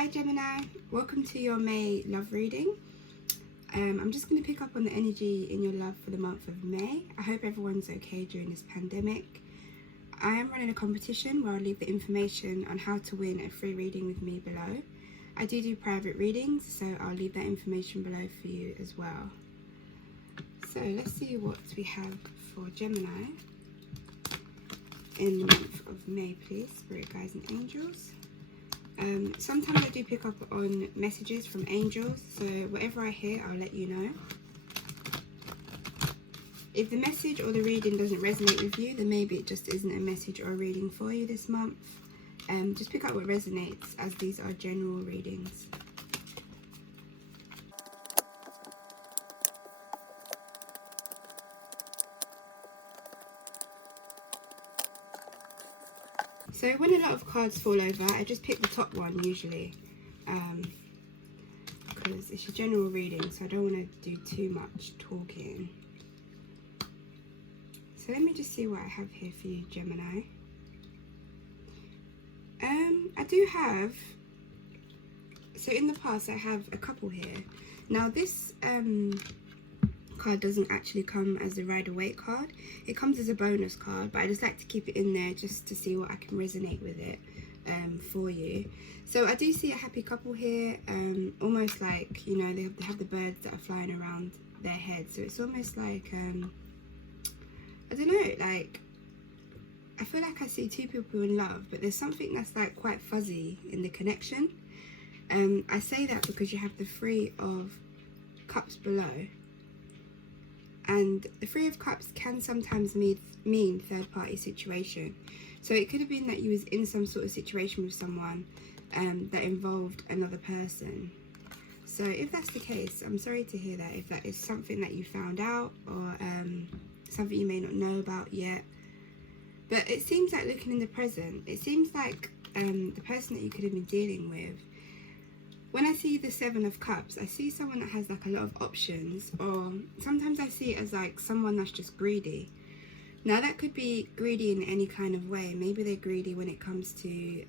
Hi Gemini, welcome to your May love reading. I'm just going to pick up on the energy in your love for the month of May. I hope everyone's okay during this pandemic. I am running a competition where I'll leave the information on how to win a free reading with me below. I do private readings, so I'll leave that information below for you as well. So let's see what we have for Gemini in the month of May, please, Spirit Guides and Angels. Sometimes I do pick up on messages from angels, so whatever I hear, I'll let you know. If the message or the reading doesn't resonate with you, then maybe it just isn't a message or a reading for you this month. Just pick up what resonates, as these are general readings. So when a lot of cards fall over, I just pick the top one usually, because it's a general reading, so I don't want to do too much talking. So let me just see what I have here for you, Gemini. I do have, so in the past I have a couple here. Now this card doesn't actually come as a Rider-Waite card. It comes as a bonus card, but I just like to keep it in there just to see what I can resonate with it for you. So I do see a happy couple here, almost like, you know, they have the birds that are flying around their head. So it's almost like, I don't know, like, I feel like I see two people in love, but there's something that's like quite fuzzy in the connection. I say that because you have the Three of Cups below. And the Three of Cups can sometimes mean third-party situation. So it could have been that you was in some sort of situation with someone that involved another person. So if that's the case, I'm sorry to hear that, if that is something that you found out, or something you may not know about yet. But it seems like, looking in the present, it seems like the person that you could have been dealing with, when I see the Seven of Cups, I see someone that has like a lot of options, or sometimes I see it as like someone that's just greedy. Now that could be greedy in any kind of way. Maybe they're greedy when it comes to, you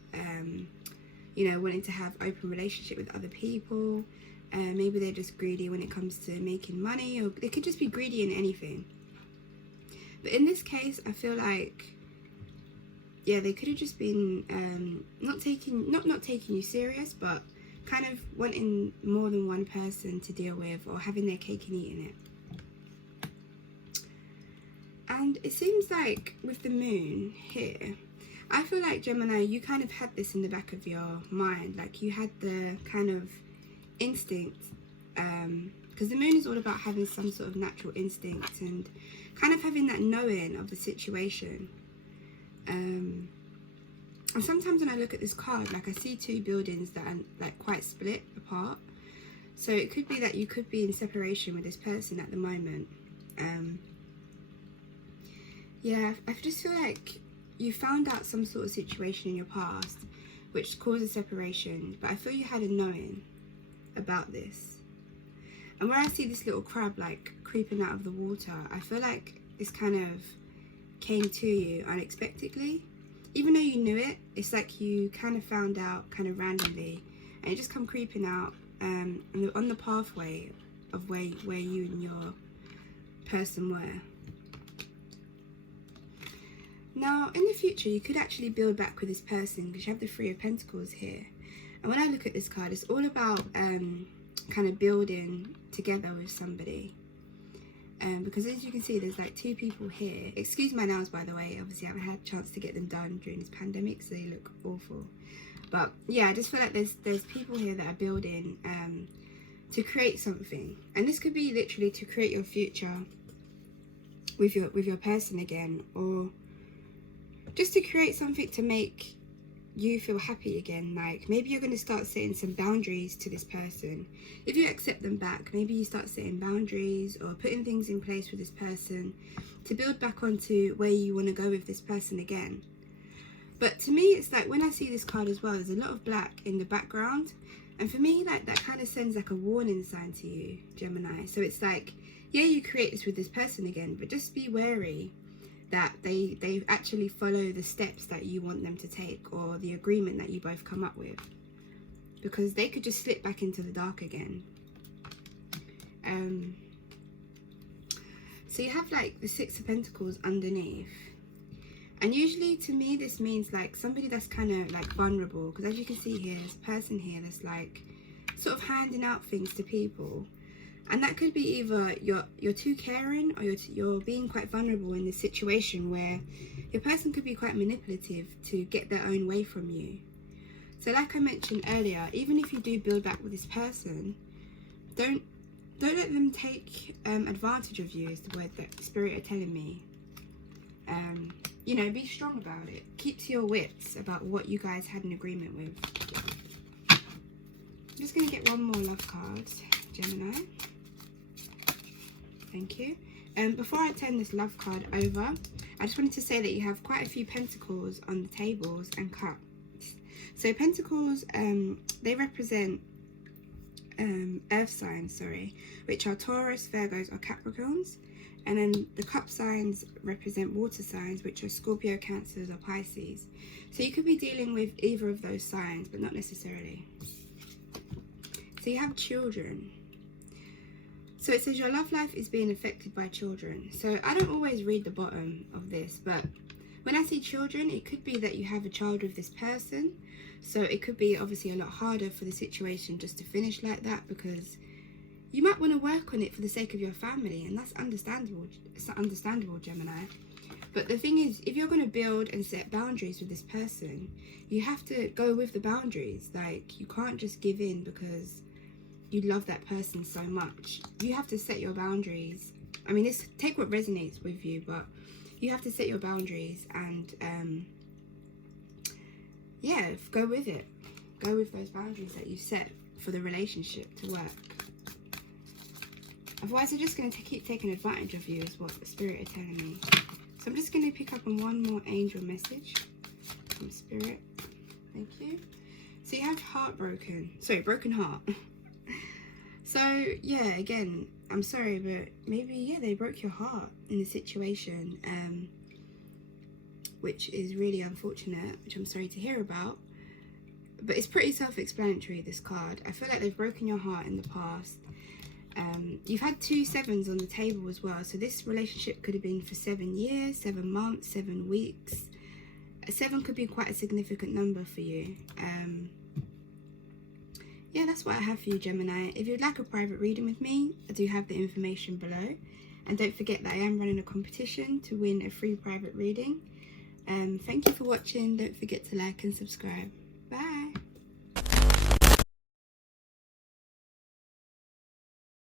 know, wanting to have open relationship with other people. Maybe they're just greedy when it comes to making money, or they could just be greedy in anything. But in this case, I feel like, yeah, they could have just been not taking you serious, but kind of wanting more than one person to deal with, or having their cake and eating it. And it seems like with the moon here, I feel like, Gemini, you kind of had this in the back of your mind, like you had the kind of instinct, because the moon is all about having some sort of natural instinct and kind of having that knowing of the situation. And sometimes when I look at this card, like I see two buildings that are like quite split apart. So it could be that you could be in separation with this person at the moment. Yeah, I just feel like you found out some sort of situation in your past which caused a separation, but I feel you had a knowing about this. And where I see this little crab like creeping out of the water, I feel like this kind of came to you unexpectedly. Even though you knew it, it's like you kind of found out kind of randomly, and it just come creeping out on the pathway of where you and your person were. Now, in the future, you could actually build back with this person, because you have the Three of Pentacles here. And when I look at this card, it's all about kind of building together with somebody. Because as you can see, there's like two people here. Excuse my nails, by the way. Obviously, I haven't had a chance to get them done during this pandemic, so they look awful. But yeah, I just feel like there's people here that are building to create something. And this could be literally to create your future with your person again, or just to create something to make you feel happy again. Like maybe you're going to start setting some boundaries to this person. If you accept them back, maybe you start setting boundaries or putting things in place with this person to build back onto where you want to go with this person again. But to me, it's like when I see this card as well, there's a lot of black in the background, and for me, like that kind of sends like a warning sign to you, Gemini. So it's like, yeah, you create this with this person again, but just be wary that they actually follow the steps that you want them to take, or the agreement that you both come up with. because they could just slip back into the dark again. So you have like the Six of Pentacles underneath, and usually to me this means like somebody that's kind of like vulnerable, because as you can see here, there's a person here that's like sort of handing out things to people, and that could be either you're too caring, or you're being quite vulnerable in this situation where your person could be quite manipulative to get their own way from you. So like I mentioned earlier, even if you do build back with this person, don't let them take advantage of you, is the word that Spirit are telling me. You know, be strong about it. Keep to your wits about what you guys had an agreement with. I'm just going to get one more love card, Gemini. Thank you. Before I turn this love card over, I just wanted to say that you have quite a few pentacles on the tables and cups. So pentacles, they represent earth signs, sorry, which are Taurus, Virgos or Capricorns, and then the cup signs represent water signs, which are Scorpio, Cancers or Pisces. So you could be dealing with either of those signs, but not necessarily. So you have children. So it says your love life is being affected by children. So I don't always read the bottom of this, but when I see children, it could be that you have a child with this person. So it could be obviously a lot harder for the situation just to finish like that, because you might want to work on it for the sake of your family, and that's understandable. It's understandable, Gemini. But the thing is, if you're going to build and set boundaries with this person, you have to go with the boundaries. Like, you can't just give in because you love that person so much. You have to set your boundaries. I mean, this, take what resonates with you, but you have to set your boundaries and yeah, go with it. Go with those boundaries that you set for the relationship to work. Otherwise, they're just going to keep taking advantage of you, is what the Spirit are telling me. So I'm just going to pick up on one more angel message from Spirit. Thank you. So you have heartbroken. Sorry, broken heart. So yeah, again, I'm sorry, but maybe, yeah, they broke your heart in the situation, which is really unfortunate, which I'm sorry to hear about. But it's pretty self-explanatory, this card. I feel like they've broken your heart in the past. You've had 2 sevens on the table as well. So this relationship could have been for 7 years, 7 months, 7 weeks. A 7 could be quite a significant number for you. Yeah, that's what I have for you, Gemini. If you'd like a private reading with me, I do have the information below. And don't forget that I am running a competition to win a free private reading. Thank you for watching. Don't forget to like and subscribe.